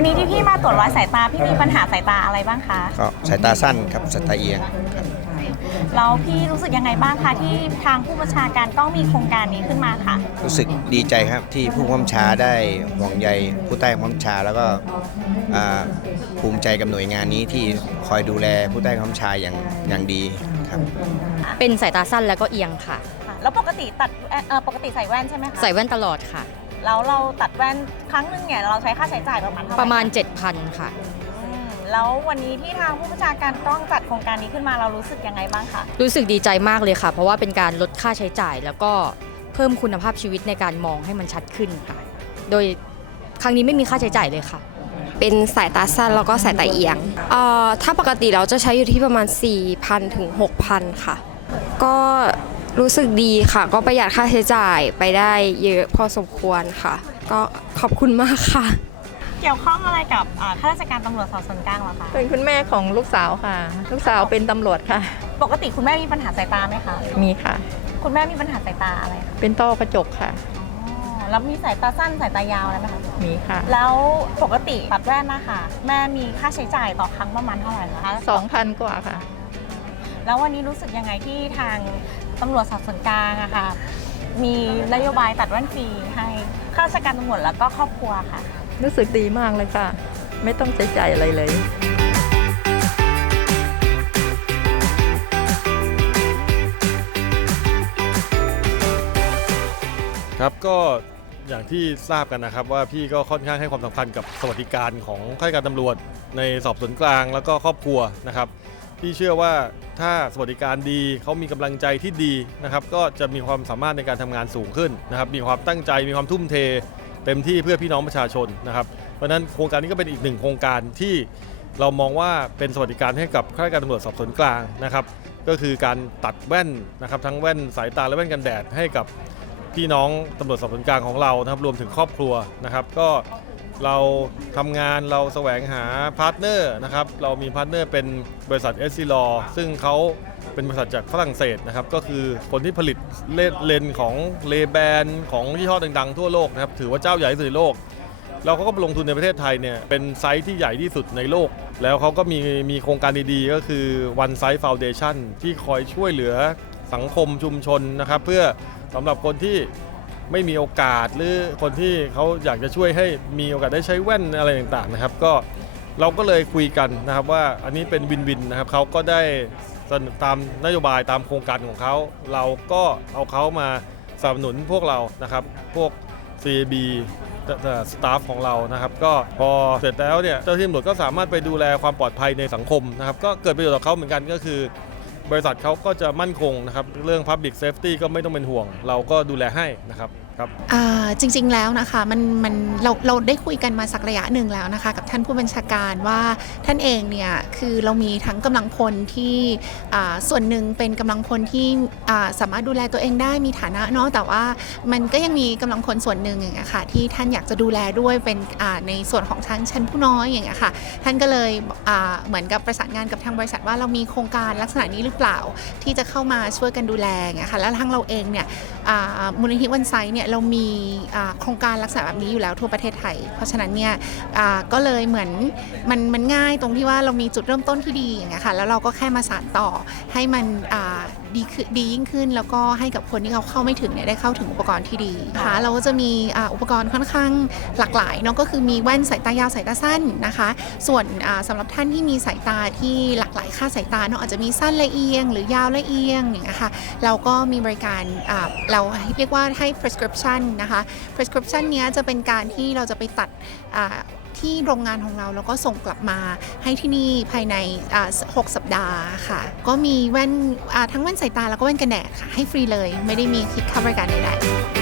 ตรวจวัดสายตาพี่มีปัญหาสายตาอะไรบ้างคะก็สายตาสั้นครับสายตาเอียงครับแล้วพี่รู้สึกยังไงบ้างคะที่ทางผู้บัญชาการต้องมีโครงการนี้ขึ้นมาค่ะ รู้สึกดีใจครับที่ผู้กำกับชาได้ห่วงใยผู้ใต้บังคับบัญชาแล้วก็อ่าภูมิใจกับหน่วยงานนี้ที่คอยดูแลผู้ใต้บังคับบัญชาอย่างอย่างดีครับ เป็นสายตาสั้นแล้วก็เอียงค่ะค่ะ แล้วปกติตัดเอ่อปกติใส่แว่นใช่ไหมคะใส่แว่นตลอดค่ะ แล้วเราตัดแว่นครั้งหนึงเนี่ยเราใช้ค่าใช้จ่ายประมาณเท่าไหร่ประมาณค7,000 ค่ะ อืมแล้ววันนี้ที่ทางผู้บัญชาการต้องจัดโครงการนี้ขึ้นมาเรารู้สึกยังไงบ้างคะรู้สึกดีใจมากเลยค่ะ เพราะว่าเป็นการลดค่าใช้จ่ายแล้วก็เพิ่มคุณภาพชีวิตในการมองให้มันชัดขึ้นค่ะ โดยครั้งนี้ไม่มีค่าใช้จ่ายเลยค่ะ เป็นสายตาสั้นแล้วก็สายตาเอียงเอ่อถ้าปกติเราจะใช้อยู่ที่ประมาณ 4,000 ถึง 6,000 ค่ะ ก็ รู้สึกดีค่ะ ก็ประหยัดค่าใช้จ่ายไปได้เยอะพอสมควรค่ะ ก็ขอบคุณมากค่ะ เกี่ยวข้องอะไรกับอ่าข้าราชการตำรวจสอบสวนกลางเหรอคะ เป็นคุณแม่ของลูกสาวค่ะ ลูกสาวเป็นตำรวจค่ะ ปกติคุณแม่มีปัญหาสายตาไหมคะ มีค่ะ คุณแม่มีปัญหาสายตาอะไรคะเป็นต้อกระจกค่ะ อ๋อแล้วมีสายตาสั้นสายตายาวอะไรไหมคะ มีค่ะแล้วปกติตัดแว่นนะคะแม่มีค่าใช้จ่ายต่อครั้งประมาณเท่าไหร่คะ 2,000 กว่าค่ะ แล้ววันนี้รู้สึกยังไงที่ทาง ตำรวจสอบสวนกลางอะค่ะ มีนโยบายตัดแว่นฟรีให้ข้าราชการตำรวจแล้วก็ครอบครัวค่ะ รู้สึกดีมากเลยค่ะ ไม่ต้องใช้จ่ายอะไรเลย ครับก็อย่างที่ทราบกันนะครับว่าพี่ก็ค่อนข้างให้ความสำคัญกับสวัสดิการของข้าราชการตำรวจในสอบสวนกลางแล้วก็ครอบครัวนะครับ พี่เชื่อว่าถ้าสวัสดิการดีเขามีกำลังใจที่ดีนะครับ ก็จะมีความสามารถในการทำงานสูงขึ้นนะครับ มีความตั้งใจมีความทุ่มเท เต็มที่เพื่อพี่น้องประชาชนนะครับ เพราะนั้นโครงการนี้ก็เป็นอีกหนึ่งโครงการที่เรามองว่าเป็นสวัสดิการให้กับข้าราชการตำรวจสอบสวนกลางนะครับ ก็คือการตัดแว่นนะครับทั้งแว่นสายตาและแว่นกันแดดให้กับพี่น้องตำรวจสอบสวนกลางของเรานะครับรวมถึงครอบครัวนะครับ ก็ เราทำงานเราแสวงหาพาร์ทเนอร์นะครับเรามีพาร์ทเนอร์เป็นบริษัทเอสซีลอซึ่งเขาเป็นบริษัทจากฝรั่งเศสนะครับก็คือคนที่ผลิตเลนของเลแบนของยี่ห้อดังๆทั่วโลกนะครับถือว่าเจ้าใหญ่ที่สุดในโลก เราก็ลงทุนในประเทศไทยเนี่ยเป็นไซต์ที่ใหญ่ที่สุดในโลก แล้วเขาก็มีมีโครงการดีๆ ก็คือ One Size Foundation ที่คอยช่วยเหลือสังคมชุมชนนะครับเพื่อสำหรับคนที่ ไม่มีโอกาสหรือคนที่เขาอยากจะช่วยให้มีโอกาสได้ใช้แว่นอะไรต่างๆนะครับ ก็เราก็เลยคุยกันนะครับว่าอันนี้เป็นวินวินนะครับเขาก็ได้สนอตามนโยบายตามโครงการของเขาเราก็เอาเขามาสนับสนุนพวกเรานะครับ พวก CAB สตาฟของเรานะครับก็พอเสร็จแล้วเนี่ยเจ้าหน้าที่ตำรวจก็สามารถไปดูแลความปลอดภัยในสังคมนะครับก็เกิดประโยชน์ต่อเขาเหมือนกันก็คือบริษัทเขาก็จะมั่นคงนะครับ เรื่อง Public Safety ก็ไม่ต้องเป็นห่วง เราก็ดูแลให้นะครับ ครับจริงๆแล้วนะคะมันมันเราเราได้คุยกันมาสักระยะหนึ่งแล้วนะคะ กับท่านผู้บัญชาการว่าท่านเองเนี่ยคือเรามีทั้งกำลังพลที่ส่วนหนึ่งเป็นกำลังพลที่สามารถดูแลตัวเองได้มีฐานะเนาะแต่ว่ามันก็ยังมีกำลังพลส่วนหนึ่งอย่างเงี้ยค่ะที่ท่านอยากจะดูแลด้วยเป็นในส่วนของทางชั้นผู้น้อยอย่างเงี้ยค่ะท่านก็เลยเหมือนกับประสานงานกับทางบริษัทว่าเรามีโครงการลักษณะนี้หรือเปล่าที่จะเข้ามาช่วยกันดูแลอย่างเงี้ยค่ะแล้วทางเราเองเนี่ยมูลนิธิวันไซเนี่ยเรามีโครงการลักษณะแบบนี้อยู่แล้วทั่วประเทศไทย เพราะฉะนั้นเนี่ยก็เลยเหมือนมันมันง่ายตรงที่ว่าเรามีจุดเริ่มต้นที่ดีอย่างเงี้ยค่ะแล้วเราก็แค่มาสานต่อให้มันดีขึ้นดียิ่งขึ้น แล้วก็ให้กับคนที่เขาเข้าไม่ถึงเนี่ยได้เข้าถึงอุปกรณ์ที่ดีนะคะเราก็จะมีอ่าอุปกรณ์ค่อนข้างหลากหลายเนาะก็คือมีแว่นสายตายาวสายตาสั้นนะคะ ส่วนอ่าสำหรับท่านที่มีสายตาที่หลากหลายค่าสายตาเนาะอาจจะมีสั้นละเอียง หรือยาวละเอียงอย่างเงี้ยค่ะเราก็มีบริการอ่าเราเรียกว่าให้ prescription นะคะ prescription เนี้ยจะเป็นการที่เราจะไปตัดอ่า ที่โรงงานของเราแล้วก็ส่งกลับมาให้ที่นี่ภายใน 6 สัปดาห์ค่ะ ก็มีแว่นทั้งแว่นสายตาแล้วก็แว่นกันแดดค่ะให้ฟรีเลย ไม่ได้มีคิดค่าบริการใดๆ